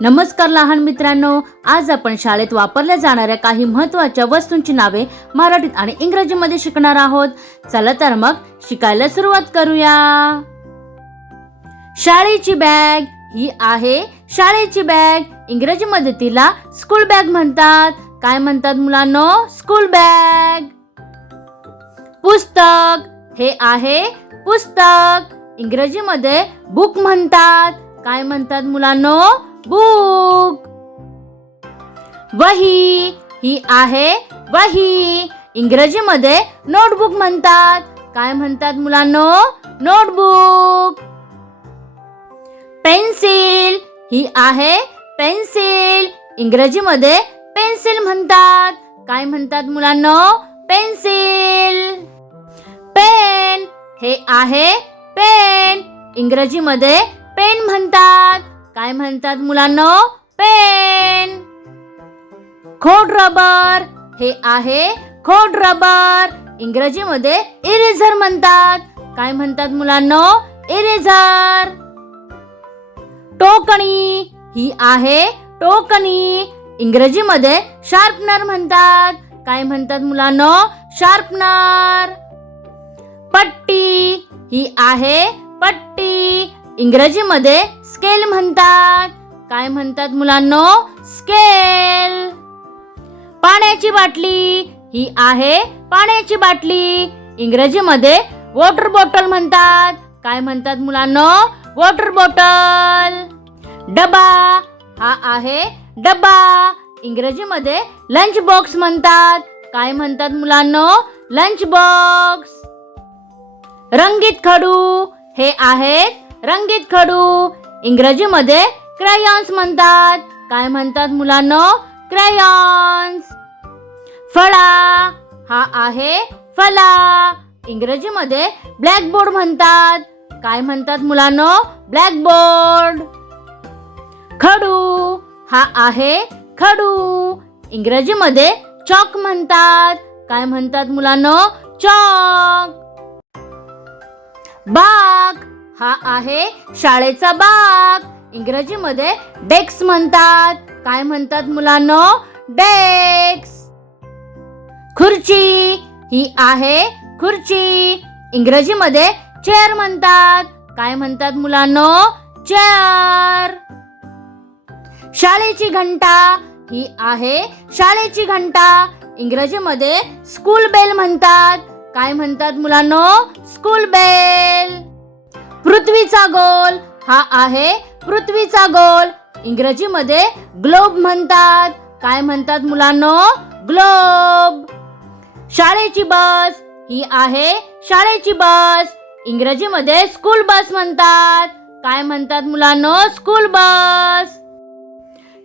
नमस्कार लहान मित्रांनो, आज आपण शाळेत वापरल्या जाणाऱ्या काही महत्त्वाच्या वस्तूंची नावे मराठीत आणि इंग्रजीमध्ये शिकणार आहोत. चला तर मग शिकायला सुरुवात करूया. शाळेची बॅग ही आहे शाळेची बॅग. इंग्रजीमध्ये तिला स्कूल बॅग म्हणतात. काय म्हणतात मुलांनो? School bag. पुस्तक हे आहे पुस्तक. इंग्रजीमध्ये बुक म्हणतात. काय म्हणतात मुलांनो? बुक. वही ही आहे वही. इंग्रजीमध्ये नोटबुक म्हणतात. काय म्हणतात मुलांनो? नोटबुक. पेन्सिल ही आहे पेन्सिल. इंग्रजीमध्ये पेन्सिल म्हणतात. काय म्हणतात मुलांनो? पेन्सिल. पेन हे आहे पेन. इंग्रजीमध्ये पेन म्हणतात. काय म्हणतात मुलांनो? पेन. खोडरबर हे आहे खोडरबर. इंग्रजीमध्ये इरेझर म्हणतात. काय म्हणतात मुलांनो? इरेझर. टोकणी ही आहे टोकणी. इंग्रजीमध्ये शार्पनर म्हणतात. काय म्हणतात मुलांनो? शार्पनर. पट्टी ही आहे पट्टी. इंग्रजीमध्ये स्केल म्हणतात. काय म्हणतात मुलांनो? स्केल. पाण्याची बाटली ही आहे पाण्याची बाटली. इंग्रजीमध्ये वॉटर बॉटल म्हणतात. काय म्हणतात मुलांनो? Water bottle. डबा हा आहे डबा. इंग्रजीमध्ये लंच बॉक्स म्हणतात. काय म्हणतात मुलांनो? Lunch box. रंगीत खडू हे आहेत रंगीत खडू. इंग्रजीमध्ये क्रेयॉन्स म्हणतात. काय म्हणतात मुलांनो? क्रेयॉन्स. फळा हा आहे फळा. इंग्रजीमध्ये ब्लॅकबोर्ड म्हणतात. काय म्हणतात मुलांनो? ब्लॅकबोर्ड. खडू हा आहे खडू. इंग्रजीमध्ये चॉक म्हणतात. काय म्हणतात मुलांनो? चॉक. बाग हा आहे शाळेचा बाग. इंग्रजीमध्ये डेस्क म्हणतात. काय म्हणतात मुलांनो? डेस्क. खुर्ची ही आहे खुर्ची. इंग्रजीमध्ये चेअर म्हणतात. काय म्हणतात मुलांनो? चेअर. शाळेची घंटा ही आहे शाळेची घंटा. इंग्रजीमध्ये स्कूल बेल म्हणतात. काय म्हणतात मुलांनो? School bell. पृथ्वीचा गोल हा आहे पृथ्वीचा गोल. इंग्रजीमध्ये ग्लोब म्हणतात. काय म्हणतात मुलांनो? ग्लोब. शाळेची बस ही आहे शाळेची बस. इंग्रजीमध्ये स्कूल बस म्हणतात. काय म्हणतात मुलांनो? School bus.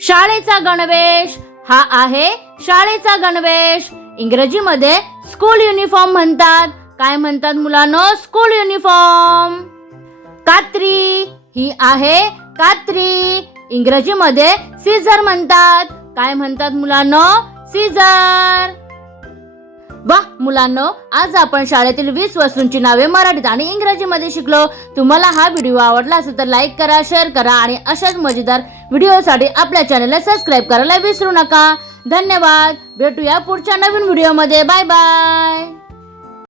शाळेचा गणवेश हा आहे शाळेचा गणवेश. इंग्रजीमध्ये स्कूल युनिफॉर्म म्हणतात. काय म्हणतात मुलांनो? School uniform. कात्री ही आहे कात्री. इंग्रजीमध्ये सीझर म्हणतात. काय म्हणतात मुलांनो? सीझर. वाह मुलांनो, आज आपण शाळेतील 20 वस्तूंची नावे मराठीत आणि इंग्रजीमध्ये शिकलो. तुम्हाला हा व्हिडिओ आवडला असेल तर लाईक करा, शेअर करा आणि अशाच मजेदार व्हिडिओसाठी आपल्या चॅनलला सबस्क्राईब करायला विसरू नका. धन्यवाद. भेटूया पुढच्या नवीन व्हिडिओमध्ये. Bye bye.